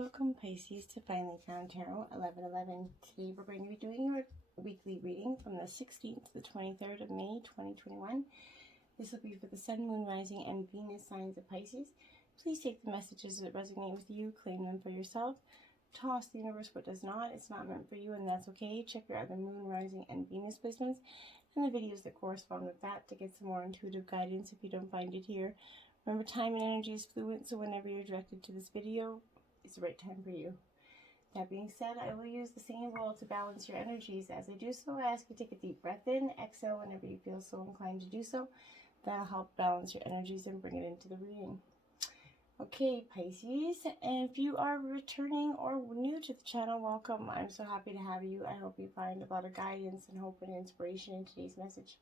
Welcome Pisces to Finally Found Tarot 11/11. Today we're going to be doing your weekly reading from the 16th to the 23rd of May 2021. This will be for the Sun, Moon, Rising, and Venus signs of Pisces. Please take the messages that resonate with you, claim them for yourself. Toss the universe what does not. It's not meant for you, and that's okay. Check your other Moon, Rising, and Venus placements and the videos that correspond with that to get some more intuitive guidance if you don't find it here. Remember, time and energy is fluid, so whenever you're directed to this video, it's the right time for you. That being said, I will use the singing bowl to balance your energies. As I do so, I ask you to take a deep breath in, exhale whenever you feel so inclined to do so. That'll help balance your energies and bring it into the reading. Okay, Pisces, and if you are returning or new to the channel, welcome. I'm so happy to have you. I hope you find a lot of guidance and hope and inspiration in today's message.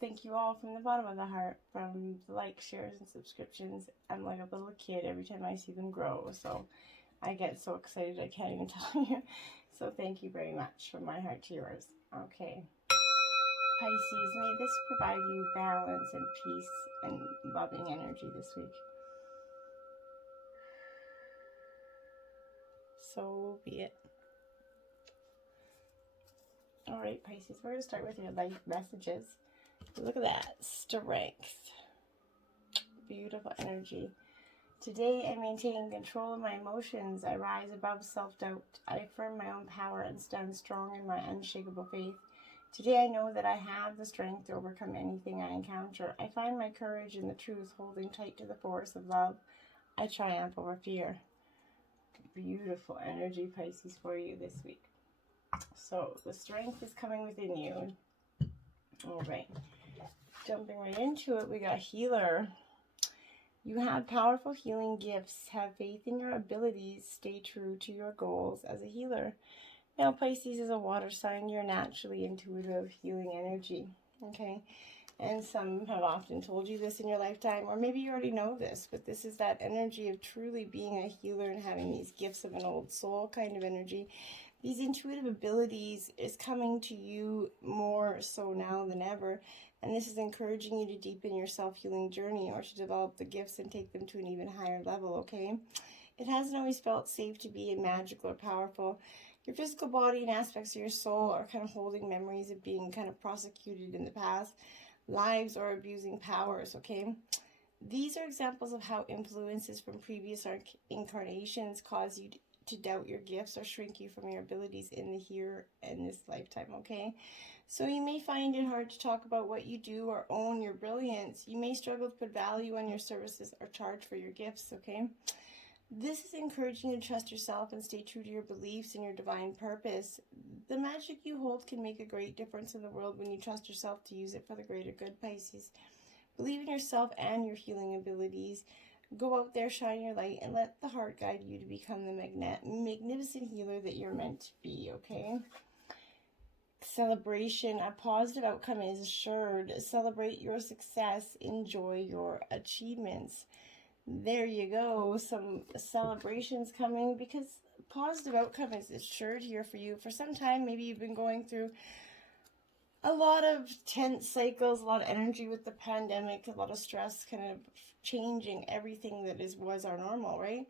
Thank you all from the bottom of the heart, from the likes, shares, and subscriptions. I'm like a little kid every time I see them grow, so I get so excited I can't even tell you. So thank you very much from my heart to yours. Okay. Pisces, may this provide you balance and peace and loving energy this week. So be it. Alright, Pisces, we're going to start with your life messages. Look at that. Strength. Beautiful energy. Today, I maintain control of my emotions. I rise above self-doubt. I affirm my own power and stand strong in my unshakable faith. Today, I know that I have the strength to overcome anything I encounter. I find my courage in the truth, holding tight to the force of love. I triumph over fear. Beautiful energy, Pisces, for you this week. So, the strength is coming within you. All right. Jumping right into it, we got healer. You have powerful healing gifts. Have faith in your abilities. Stay true to your goals as a healer. Now, Pisces is a water sign. You're naturally intuitive, healing energy. Okay? And some have often told you this in your lifetime, or maybe you already know this, but this is that energy of truly being a healer and having these gifts of an old soul kind of energy. These intuitive abilities is coming to you more so now than ever, and this is encouraging you to deepen your self-healing journey or to develop the gifts and take them to an even higher level, okay? It hasn't always felt safe to be magical or powerful. Your physical body and aspects of your soul are kind of holding memories of being kind of prosecuted in the past lives or abusing powers, okay? These are examples of how influences from previous incarnations cause you to doubt your gifts or shrink you from your abilities in the here and this lifetime, okay? So you may find it hard to talk about what you do or own your brilliance. You may struggle to put value on your services or charge for your gifts, okay? This is encouraging you to trust yourself and stay true to your beliefs and your divine purpose. The magic you hold can make a great difference in the world when you trust yourself to use it for the greater good, Pisces. Believe in yourself and your healing abilities. Go out there, shine your light, and let the heart guide you to become the magnificent healer that you're meant to be, okay? Celebration. A positive outcome is assured. Celebrate your success. Enjoy your achievements. There you go. Some celebrations coming because positive outcome is assured here for you. For some time, maybe you've been going through a lot of tense cycles, a lot of energy with the pandemic, a lot of stress, kind of changing everything that was our normal, right?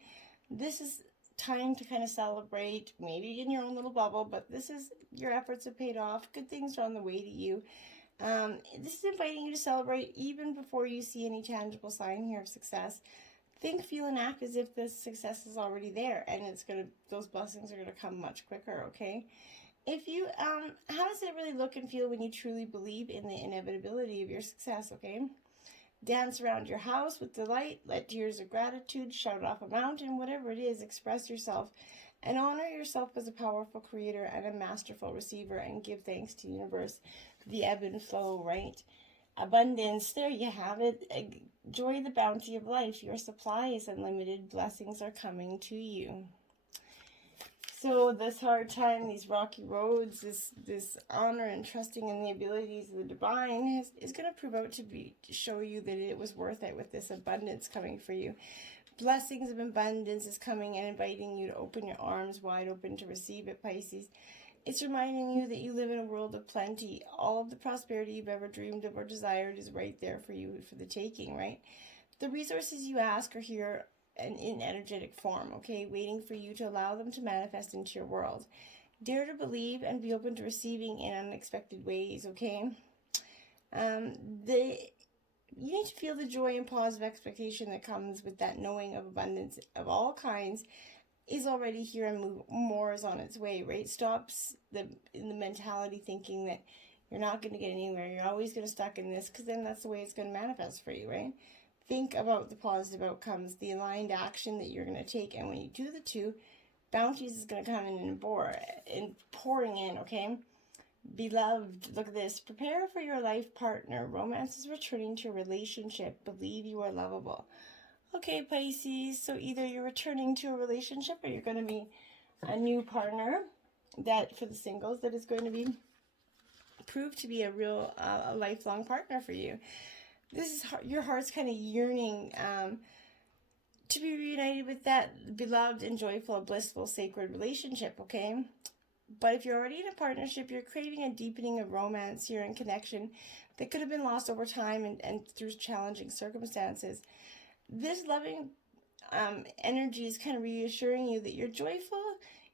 This is time to kind of celebrate, maybe in your own little bubble, but this is your efforts have paid off. Good things are on the way to you. This is inviting you to celebrate even before you see any tangible sign here of success. Think, feel, and act as if this success is already there, and those blessings are gonna come much quicker, okay? If you, how does it really look and feel when you truly believe in the inevitability of your success, okay? Dance around your house with delight, let tears of gratitude shout off a mountain, whatever it is, express yourself, and honor yourself as a powerful creator and a masterful receiver, and give thanks to the universe for the ebb and flow, right? Abundance, there you have it. Enjoy the bounty of life. Your supply is unlimited. Blessings are coming to you. So this hard time, these rocky roads, this honor and trusting in the abilities of the divine is going to prove out to show you that it was worth it with this abundance coming for you. Blessings of abundance is coming and inviting you to open your arms wide open to receive it, Pisces. It's reminding you that you live in a world of plenty. All of the prosperity you've ever dreamed of or desired is right there for you for the taking, right? The resources you ask are here and in energetic form, okay? Waiting for you to allow them to manifest into your world. Dare to believe and be open to receiving in unexpected ways, okay? You need to feel the joy and positive expectation that comes with that knowing of abundance of all kinds is already here and more is on its way, right? Stops in the mentality thinking that you're not going to get anywhere, you're always going to stuck in this, because then that's the way it's going to manifest for you, right? Think about the positive outcomes, the aligned action that you're going to take, and when you do the two, bounties is going to come in and pouring in, okay? Beloved, look at this. Prepare for your life partner. Romance is returning to a relationship. Believe you are lovable. Okay, Pisces, so either you're returning to a relationship or you're going to be a new partner that, for the singles, that is going to be proved to be a real, a lifelong partner for you. This is your heart's kind of yearning to be reunited with that beloved and joyful, blissful, sacred relationship, okay? But if you're already in a partnership, you're craving a deepening of romance here and connection that could have been lost over time and through challenging circumstances. This loving energy is kind of reassuring you that your joyful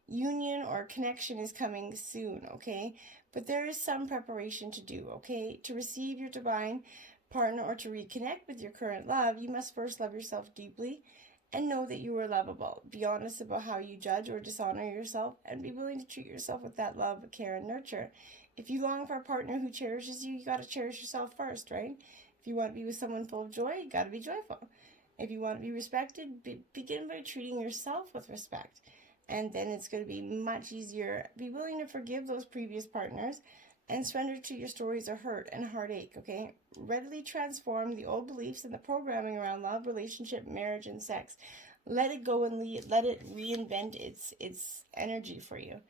union or connection is coming soon, okay? But there is some preparation to do, okay? To receive your divine partner or to reconnect with your current love, you must first love yourself deeply and know that you are lovable. Be honest about how you judge or dishonor yourself, and be willing to treat yourself with that love, care, and nurture. If you long for a partner who cherishes you, you got to cherish yourself first, right? If you want to be with someone full of joy, you got to be joyful. If you want to be respected, begin by treating yourself with respect. And then it's going to be much easier. Be willing to forgive those previous partners and surrender to your stories of hurt and heartache, okay? Readily transform the old beliefs and the programming around love, relationship, marriage, and sex. Let it go and let it reinvent its energy for you.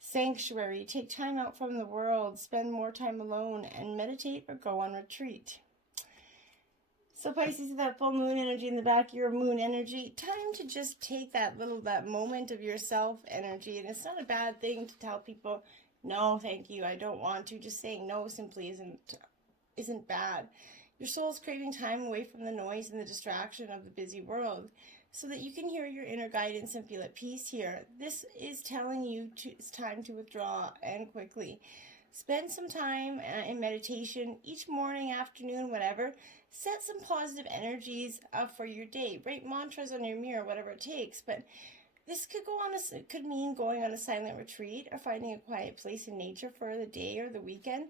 Sanctuary. Take time out from the world. Spend more time alone and meditate or go on retreat. So Pisces, that full moon energy in the back, your moon energy, time to just take that moment of yourself energy. And it's not a bad thing to tell people, no, thank you, I don't want to. Just saying no simply isn't bad. Your soul's craving time away from the noise and the distraction of the busy world so that you can hear your inner guidance and feel at peace here. This is telling you it's time to withdraw, and quickly. Spend some time in meditation each morning, afternoon, whatever. Set some positive energies for your day. Write mantras on your mirror, whatever it takes. But this could mean going on a silent retreat or finding a quiet place in nature for the day or the weekend.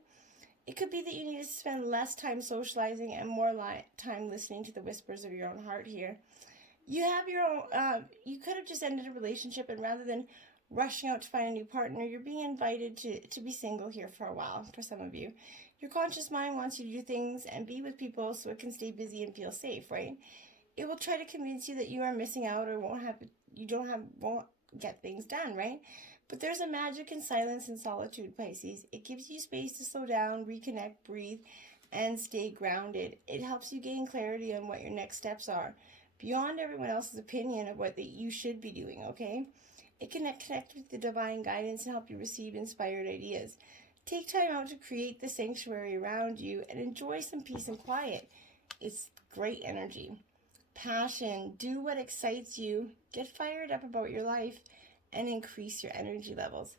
It could be that you need to spend less time socializing and more time listening to the whispers of your own heart here. You have your own. You could have just ended a relationship, and rather than rushing out to find a new partner, you're being invited to be single here for a while. For some of you, your conscious mind wants you to do things and be with people so it can stay busy and feel safe, right? It will try to convince you that you are missing out or won't get things done, right? But there's a magic in silence and solitude, Pisces. It gives you space to slow down, reconnect, breathe, and stay grounded. It helps you gain clarity on what your next steps are, beyond everyone else's opinion of what you should be doing, okay? It can connect with the divine guidance and help you receive inspired ideas. Take time out to create the sanctuary around you and enjoy some peace and quiet. It's great energy. Passion. Do what excites you. Get fired up about your life and increase your energy levels.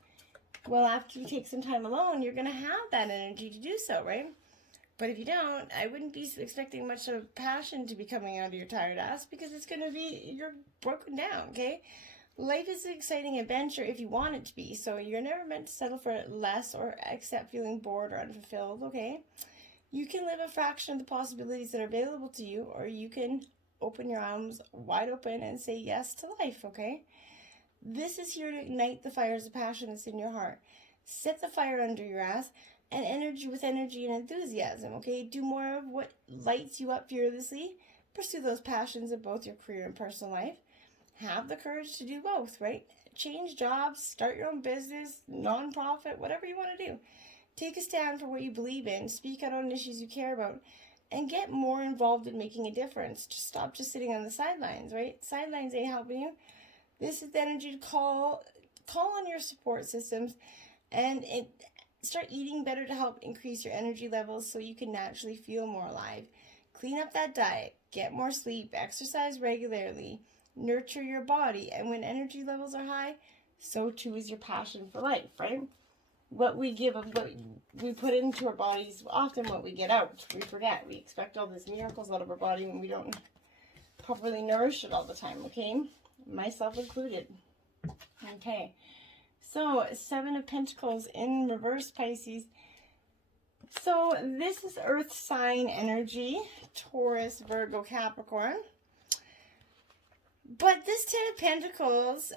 Well, after you take some time alone, you're going to have that energy to do so, right? But if you don't, I wouldn't be expecting much of passion to be coming out of your tired ass, because it's going to be, you're broken down, okay? Life is an exciting adventure if you want it to be, so you're never meant to settle for less or accept feeling bored or unfulfilled, okay? You can live a fraction of the possibilities that are available to you, or you can open your arms wide open and say yes to life, okay? This is here to ignite the fires of passion that's in your heart. Set the fire under your ass and energy with energy and enthusiasm, okay? Do more of what lights you up fearlessly. Pursue those passions in both your career and personal life. Have the courage to do both, right? Change jobs, start your own business, nonprofit, whatever you want to do. Take a stand for what you believe in, speak out on issues you care about, and get more involved in making a difference. Just stop just sitting on the sidelines, right? Sidelines ain't helping you. This is the energy to call on your support systems and start eating better to help increase your energy levels so you can naturally feel more alive. Clean up that diet, get more sleep, exercise regularly, nurture your body. And when energy levels are high, so too is your passion for life, right? What we give, what we put into our bodies, often what we get out. We forget. We expect all these miracles out of our body when we don't properly nourish it all the time, okay? Myself included. Okay. So, 7 of Pentacles in reverse, Pisces. So, this is Earth sign energy. Taurus, Virgo, Capricorn. But this 10 of Pentacles,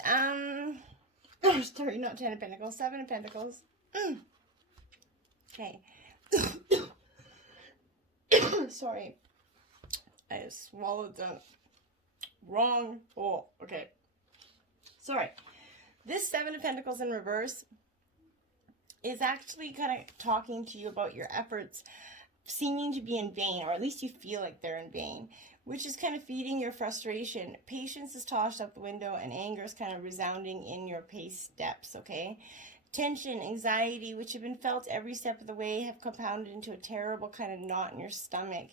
sorry, not 10 of Pentacles, 7 of Pentacles. Okay. Sorry. I swallowed the wrong hole. Okay. Sorry. This 7 of Pentacles in reverse is actually kind of talking to you about your efforts seeming to be in vain, or at least you feel like they're in vain, which is kind of feeding your frustration. Patience is tossed out the window, and anger is kind of resounding in your pace steps, okay? Tension, anxiety, which have been felt every step of the way, have compounded into a terrible kind of knot in your stomach.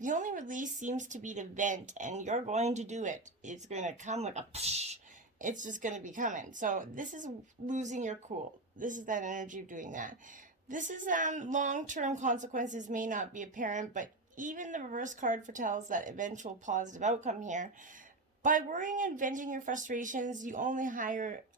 The only release seems to be to vent, and you're going to do it. It's going to come like a psh. It's just going to be coming. So this is losing your cool. This is that energy of doing that. This is long-term consequences may not be apparent, but even the reverse card foretells that eventual positive outcome here. By worrying and venting your frustrations, you only hinder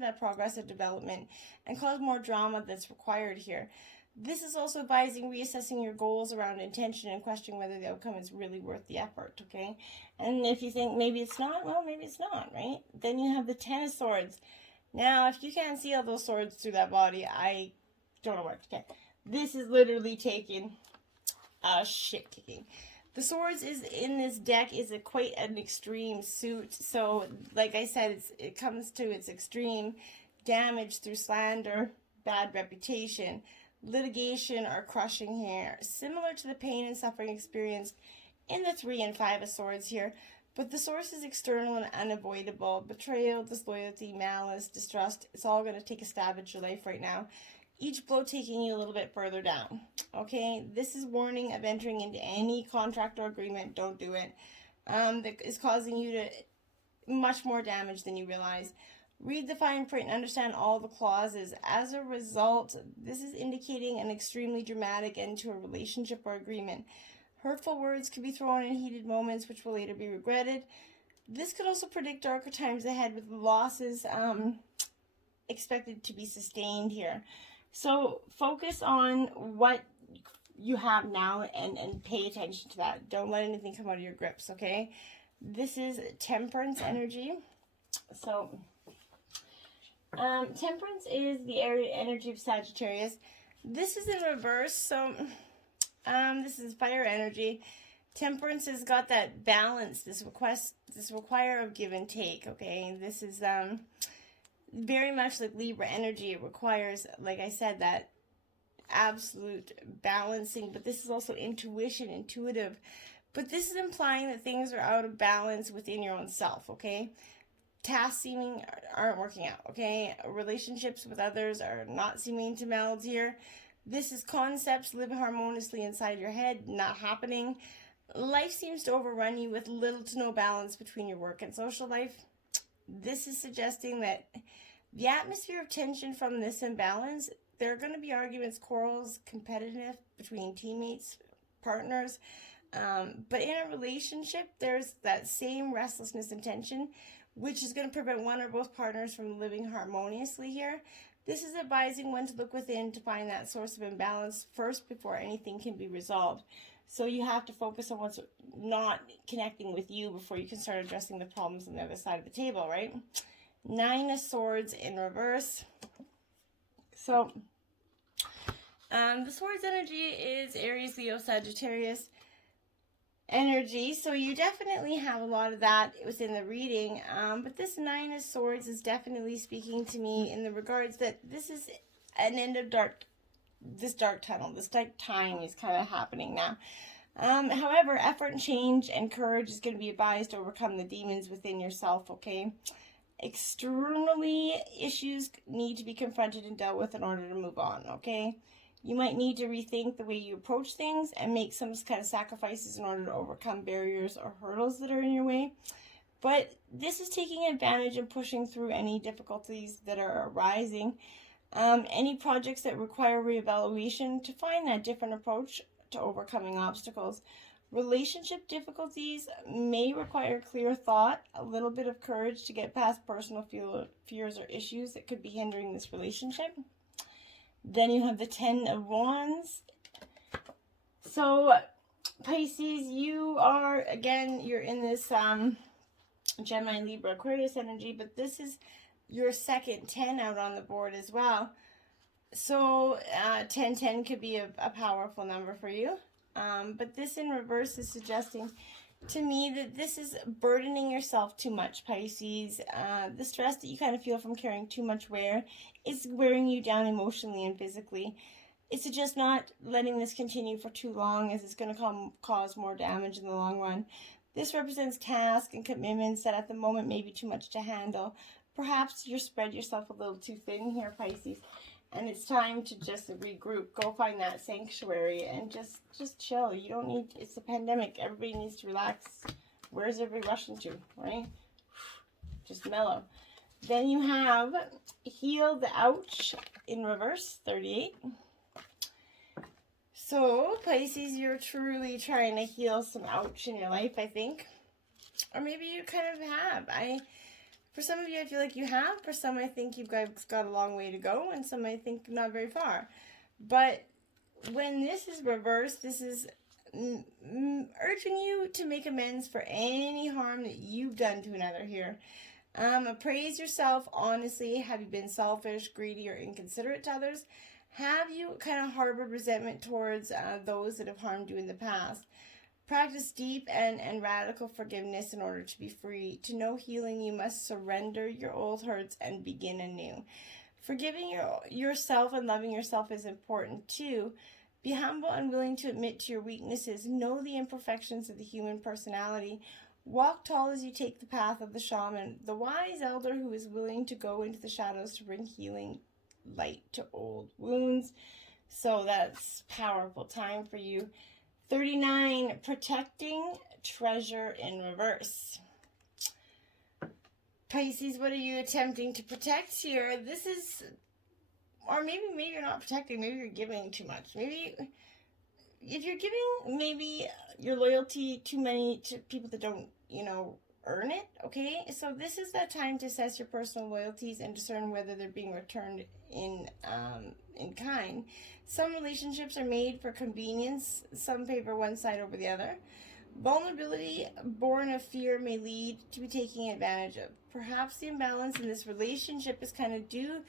that progressive development and cause more drama that's required here. This is also advising reassessing your goals around intention and questioning whether the outcome is really worth the effort, okay? And if you think maybe it's not, well, maybe it's not, right? Then you have the 10 of Swords. Now, if you can't see all those swords through that body, I don't know what to get. This is literally taking a shit kicking. The swords is in this deck is quite an extreme suit. So, like I said, it comes to its extreme damage through slander, bad reputation, litigation, or crushing here. Similar to the pain and suffering experienced in the 3 and 5 of Swords here. But the source is external and unavoidable. Betrayal, disloyalty, malice, distrust. It's all going to take a stab at your life right now. Each blow taking you a little bit further down. Okay, this is warning of entering into any contract or agreement. Don't do it. That is causing you to much more damage than you realize. Read the fine print and understand all the clauses. As a result, this is indicating an extremely dramatic end to a relationship or agreement. Hurtful words could be thrown in heated moments, which will later be regretted. This could also predict darker times ahead with losses expected to be sustained here. So focus on what you have now and pay attention to that. Don't let anything come out of your grips, okay? This is Temperance energy. So Temperance is the energy of Sagittarius. This is in reverse, so this is fire energy. Temperance has got that balance, this require of give and take, okay? This is very much like Libra energy. It requires, like I said, that absolute balancing, but this is also intuition, intuitive. But this is implying that things are out of balance within your own self, okay? Tasks aren't working out, okay? Relationships with others are not seeming to meld here. This is concepts living harmoniously inside your head, not happening. Life seems to overrun you with little to no balance between your work and social life. This is suggesting that the atmosphere of tension from this imbalance, there are going to be arguments, quarrels, competitive between teammates, partners. But in a relationship, there's that same restlessness and tension, which is going to prevent one or both partners from living harmoniously here. This is advising when to look within to find that source of imbalance first before anything can be resolved. So you have to focus on what's not connecting with you before you can start addressing the problems on the other side of the table, right? 9 of Swords in reverse. So the Swords energy is Aries, Leo, Sagittarius energy. So you definitely have a lot of that within the reading. But this 9 of Swords is definitely speaking to me in the regards that this is an end of this dark tunnel. This dark time is kind of happening now. However, effort and change and courage is going to be advised to overcome the demons within yourself, okay? Externally, issues need to be confronted and dealt with in order to move on, okay? You might need to rethink the way you approach things and make some kind of sacrifices in order to overcome barriers or hurdles that are in your way. But this is taking advantage and pushing through any difficulties that are arising. Any projects that require reevaluation to find that different approach to overcoming obstacles. Relationship difficulties may require clear thought, a little bit of courage to get past personal fears or issues that could be hindering this relationship. Then you have the 10 of Wands. So, Pisces, you are, again, you're in this Gemini, Libra, Aquarius energy, but this is your second 10 out on the board as well. So 10 could be a powerful number for you. But this in reverse is suggesting to me that this is burdening yourself too much, Pisces. The stress that you kind of feel from carrying too much wear is wearing you down emotionally and physically. It's just not letting this continue for too long, as it's going to cause more damage in the long run. This represents tasks and commitments that at the moment may be too much to handle. Perhaps you spread yourself a little too thin here, Pisces. And it's time to just regroup. Go find that sanctuary and just chill. You don't need, it's a pandemic. Everybody needs to relax. Where's everybody rushing to, right? Just mellow. Then you have Heal the Ouch in reverse, 38. So, Pisces, you're truly trying to heal some ouch in your life, I think. Or maybe you kind of have. For some of you, I feel like you have. For some, I think you've got a long way to go. And some, I think, not very far. But when this is reversed, this is urging you to make amends for any harm that you've done to another here. Appraise yourself honestly. Have you been selfish, greedy, or inconsiderate to others? Have you kind of harbored resentment towards those that have harmed you in the past? Practice deep and radical forgiveness in order to be free. To know healing, you must surrender your old hurts and begin anew. Forgiving yourself and loving yourself is important too. Be humble and willing to admit to your weaknesses. Know the imperfections of the human personality. Walk tall as you take the path of the shaman, the wise elder who is willing to go into the shadows to bring healing light to old wounds. So that's powerful time for you. 39, protecting treasure in reverse. Pisces, what are you attempting to protect here? This is, or maybe you're not protecting, maybe you're giving too much. Maybe if you're giving maybe your loyalty to people that don't, earn it, okay? So this is that time to assess your personal loyalties and discern whether they're being returned in kind. Some relationships are made for convenience. Some favor one side over the other. Vulnerability born of fear may lead to be taking advantage of. Perhaps the imbalance in this relationship is kind of due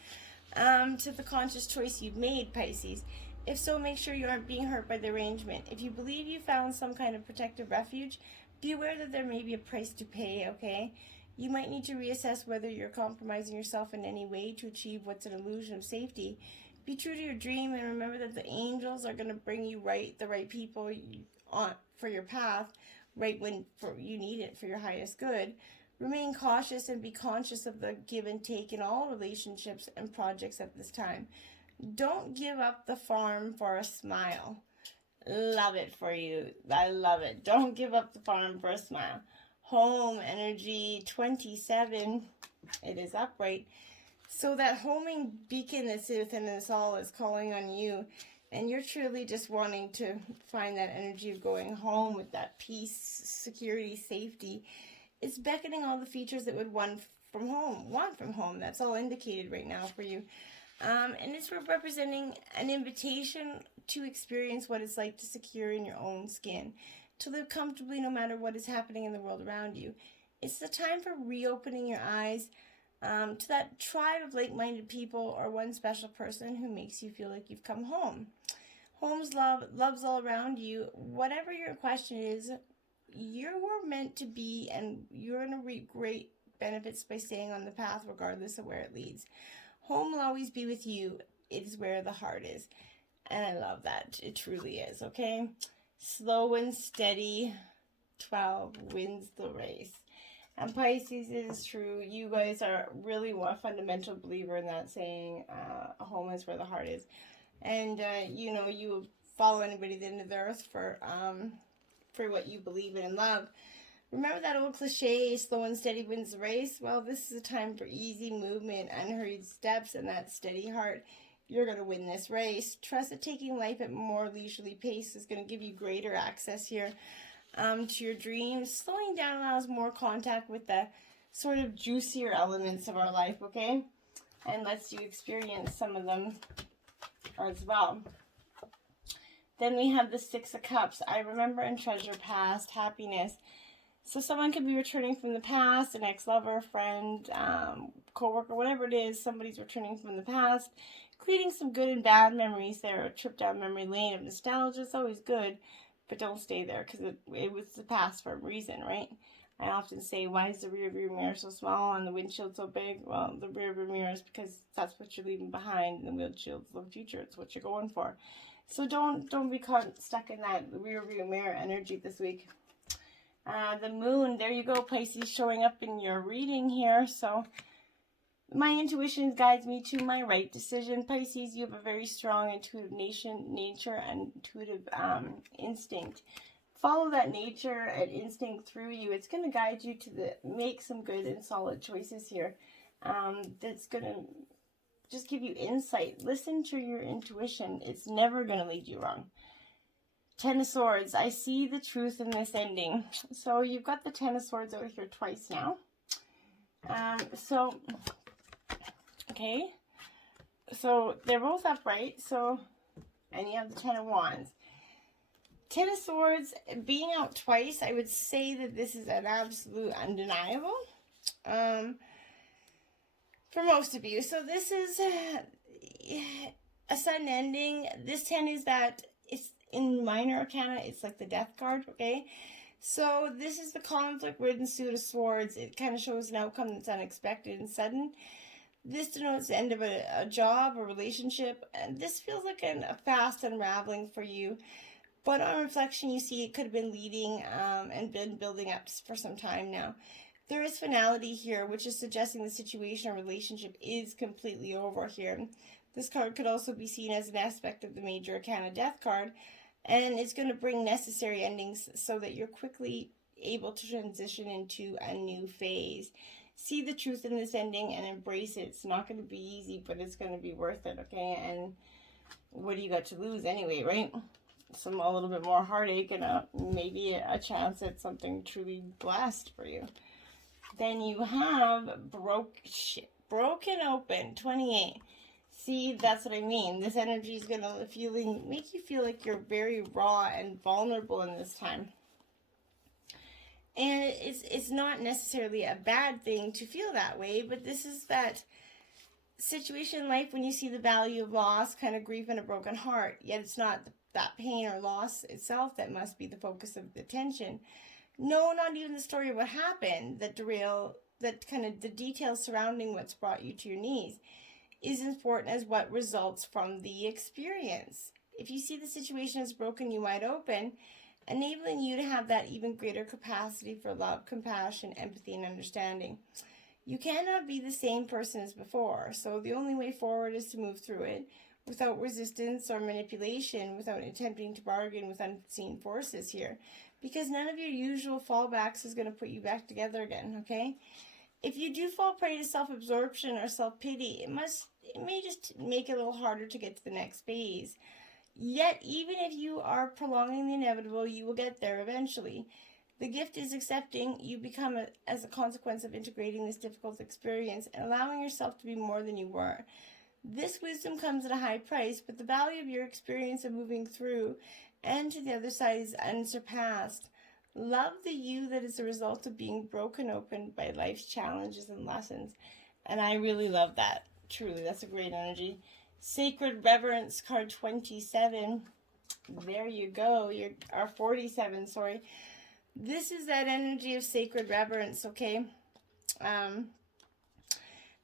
to the conscious choice you've made, Pisces. If so, make sure you aren't being hurt by the arrangement. If you believe you found some kind of protective refuge, be aware that there may be a price to pay, okay? You might need to reassess whether you're compromising yourself in any way to achieve what's an illusion of safety. Be true to your dream and remember that the angels are going to bring you the right people on for your path, right when you need it for your highest good. Remain cautious and be conscious of the give and take in all relationships and projects at this time. Don't give up the farm for a smile. Love it for you. I love it. Don't give up the farm for a smile. Home energy 27. It is upright. So that homing beacon that's within us all is calling on you. And you're truly just wanting to find that energy of going home with that peace, security, safety. It's beckoning all the features that would want from home. That's all indicated right now for you. And it's representing an invitation to experience what it's like to secure in your own skin, to live comfortably no matter what is happening in the world around you. It's the time for reopening your eyes to that tribe of like-minded people or one special person who makes you feel like you've come home. Home's love's all around you. Whatever your question is, you were meant to be, and you're going to reap great benefits by staying on the path regardless of where it leads. Home will always be with you. It is where the heart is. And I love that. It truly is, okay? Slow and steady, 12 wins the race. And Pisces, it is true. You guys are really a fundamental believer in that saying, home is where the heart is. And, you know, you follow anybody to the end of the earth for what you believe in and love. Remember that old cliche, slow and steady wins the race? Well, this is a time for easy movement, unhurried steps, and that steady heart. You're going to win this race. Trust that taking life at more leisurely pace is going to give you greater access here to your dreams. Slowing down allows more contact with the sort of juicier elements of our life, okay? And lets you experience some of them as well. Then we have the Six of Cups. I remember and treasure past happiness. So someone could be returning from the past, an ex-lover, friend, co-worker, whatever it is. Somebody's returning from the past, creating some good and bad memories there. A trip down memory lane of nostalgia is always good, but don't stay there because it was the past for a reason, right? I often say, why is the rear view mirror so small and the windshield so big? Well, the rear view mirror is because that's what you're leaving behind, and the windshield's the future. It's what you're going for. So don't be caught stuck in that rear view mirror energy this week. The moon, there you go, Pisces, showing up in your reading here. So my intuition guides me to my right decision. Pisces, you have a very strong intuitive nature and intuitive instinct. Follow that nature and instinct through you. It's going to guide you to make some good and solid choices here. That's going to just give you insight. Listen to your intuition. It's never going to lead you wrong. Ten of Swords. I see the truth in this ending. So you've got the Ten of Swords out here twice now. Okay. So they're both upright. And you have the Ten of Wands. Ten of Swords, being out twice, I would say that this is an absolute undeniable for most of you. So this is a sudden ending. This 10 is that it's in minor arcana, it's like the death card, okay? So this is the conflict-ridden suit of swords. It kind of shows an outcome that's unexpected and sudden. This denotes the end of a job, a relationship, and this feels like a fast unraveling for you. But on reflection, you see it could have been leading and been building up for some time now. There is finality here, which is suggesting the situation or relationship is completely over here. This card could also be seen as an aspect of the Major Arcana Death card, and it's going to bring necessary endings so that you're quickly able to transition into a new phase. See the truth in this ending and embrace it. It's not going to be easy, but it's going to be worth it, okay? And what do you got to lose anyway, right? A little bit more heartache and maybe a chance at something truly blessed for you. Then you have broken open, 28. See, that's what I mean. This energy is going to make you feel like you're very raw and vulnerable in this time. And it's not necessarily a bad thing to feel that way, but this is that situation in life when you see the value of loss, kind of grief and a broken heart, yet it's not that pain or loss itself that must be the focus of the attention. No, not even the story of what happened that kind of the details surrounding what's brought you to your knees is important as what results from the experience. If you see the situation as broken you wide open, enabling you to have that even greater capacity for love, compassion, empathy, and understanding. You cannot be the same person as before, so the only way forward is to move through it without resistance or manipulation, without attempting to bargain with unseen forces here, because none of your usual fallbacks is going to put you back together again, okay? If you do fall prey to self-absorption or self-pity, it may just make it a little harder to get to the next phase. Yet, even if you are prolonging the inevitable, you will get there eventually. The gift is accepting you become as a consequence of integrating this difficult experience and allowing yourself to be more than you were. This wisdom comes at a high price, but the value of your experience of moving through and to the other side is unsurpassed. Love the you that is the result of being broken open by life's challenges and lessons. And I really love that. Truly, that's a great energy. Sacred Reverence, card 27. There you go. Or 47, sorry. This is that energy of sacred reverence, okay?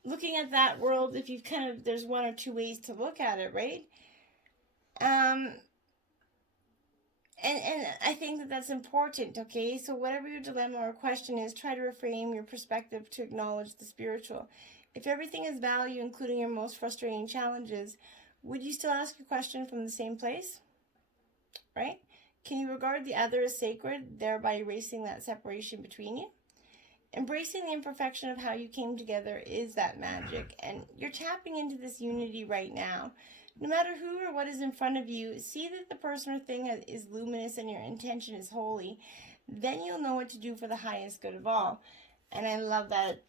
Looking at that world, if you've there's one or two ways to look at it, right? And I think that that's important, okay? So whatever your dilemma or question is, try to reframe your perspective to acknowledge the spiritual. If everything has value, including your most frustrating challenges, Would you still ask a question from the same place? Right? Can you regard the other as sacred, thereby erasing that separation between you? Embracing the imperfection of how you came together is that magic, and you're tapping into this unity right now. No matter who or what is in front of you, see that the person or thing is luminous and your intention is holy. Then you'll know what to do for the highest good of all. And I love that.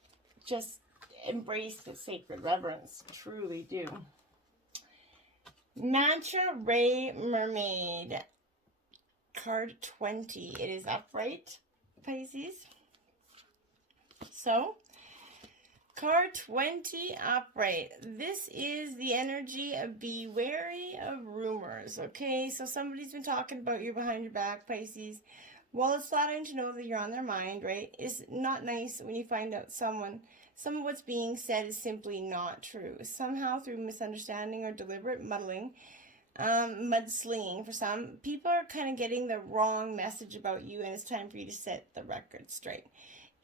Just embrace the sacred reverence. Truly do. Manta Ray Mermaid. Card 20. It is upright, Pisces. So, card 20 upright. This is the energy of be wary of rumors, okay? So somebody's been talking about you behind your back, Pisces. Well, it's flattering to know that you're on their mind, right? It's not nice when you find out some of what's being said is simply not true. Somehow, through misunderstanding or deliberate mudslinging for some, people are kind of getting the wrong message about you, and it's time for you to set the record straight.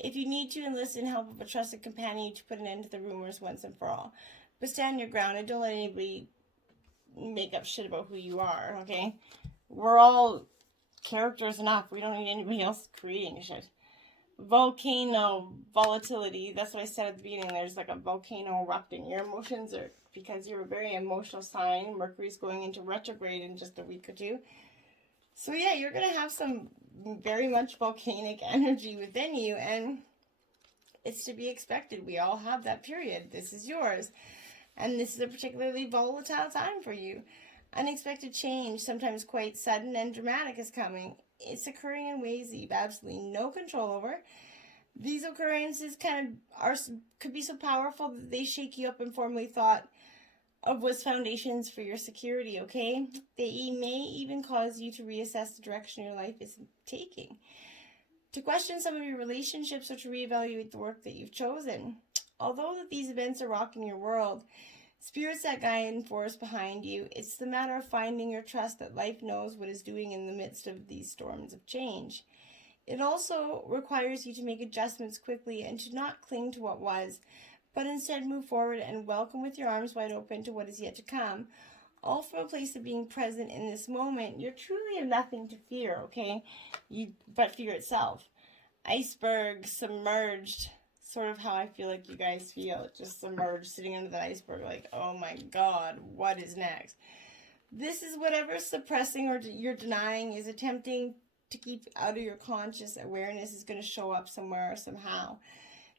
If you need to, enlist in help of a trusted companion to put an end to the rumors once and for all. But stand your ground and don't let anybody make up shit about who you are, okay? We're all characters enough. We don't need anybody else creating shit. Volcano volatility. That's what I said at the beginning. There's like a volcano erupting. Your emotions are, because you're a very emotional sign. Mercury's going into retrograde in just a week or two. So yeah, you're going to have some very much volcanic energy within you, and it's to be expected. We all have that period. This is yours. And this is a particularly volatile time for you. Unexpected change, sometimes quite sudden and dramatic, is coming. It's occurring in ways that you've absolutely no control over. These occurrences could be so powerful that they shake you up and formally thought of what's foundations for your security, okay? They may even cause you to reassess the direction your life is taking, to question some of your relationships, or to reevaluate the work that you've chosen. Although that these events are rocking your world, spirits that guide and force behind you, it's the matter of finding your trust that life knows what it's doing in the midst of these storms of change. It also requires you to make adjustments quickly and to not cling to what was, but instead move forward and welcome with your arms wide open to what is yet to come. All from a place of being present in this moment. You're truly have nothing to fear, okay? But fear itself. Iceberg, submerged, sort of how I feel like you guys feel. Just submerged, sitting under the iceberg, like, oh my God, what is next? This is whatever suppressing or you're denying is attempting to keep out of your conscious awareness is going to show up somewhere or somehow.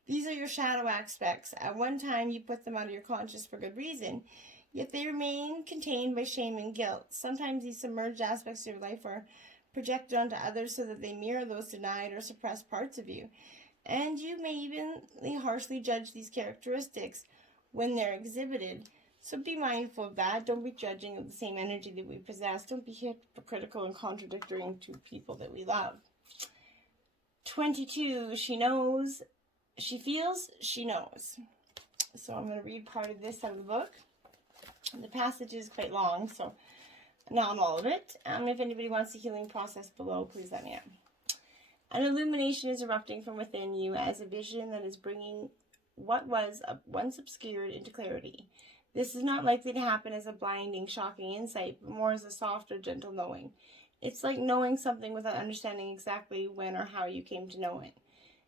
These are your shadow aspects. At one time, you put them out of your conscious for good reason, yet they remain contained by shame and guilt. Sometimes these submerged aspects of your life are projected onto others so that they mirror those denied or suppressed parts of you. And you may even harshly judge these characteristics when they're exhibited. So be mindful of that. Don't be judging of the same energy that we possess. Don't be hypocritical and contradictory to people that we love. 22, she knows. She feels, she knows. So I'm going to read part of this out of the book. The passage is quite long, so not all of it. If anybody wants the healing process below, please let me know. An illumination is erupting from within you as a vision that is bringing what was once obscured into clarity. This is not likely to happen as a blinding, shocking insight, but more as a soft or gentle knowing. It's like knowing something without understanding exactly when or how you came to know it.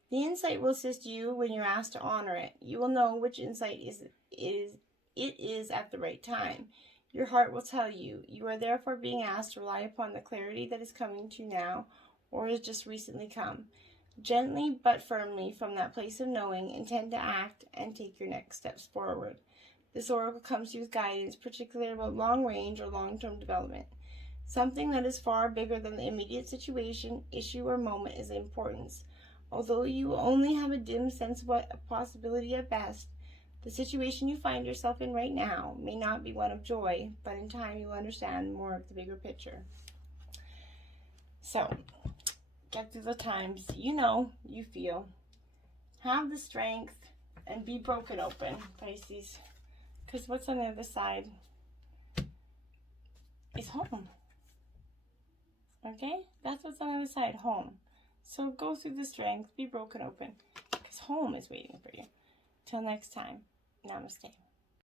The insight will assist you when you're asked to honor it. You will know which insight it is at the right time. Your heart will tell you. You are therefore being asked to rely upon the clarity that is coming to you now or has just recently come. Gently but firmly from that place of knowing, intend to act and take your next steps forward. This oracle comes to you with guidance, particularly about long-range or long-term development. Something that is far bigger than the immediate situation, issue, or moment is of importance. Although you only have a dim sense of what a possibility at best, the situation you find yourself in right now may not be one of joy, but in time you'll understand more of the bigger picture. So, get through the times you know, you feel. Have the strength and be broken open, Pisces. Because what's on the other side is home. Okay? That's what's on the other side, home. So go through the strength, be broken open, because home is waiting for you. Till next time, namaste.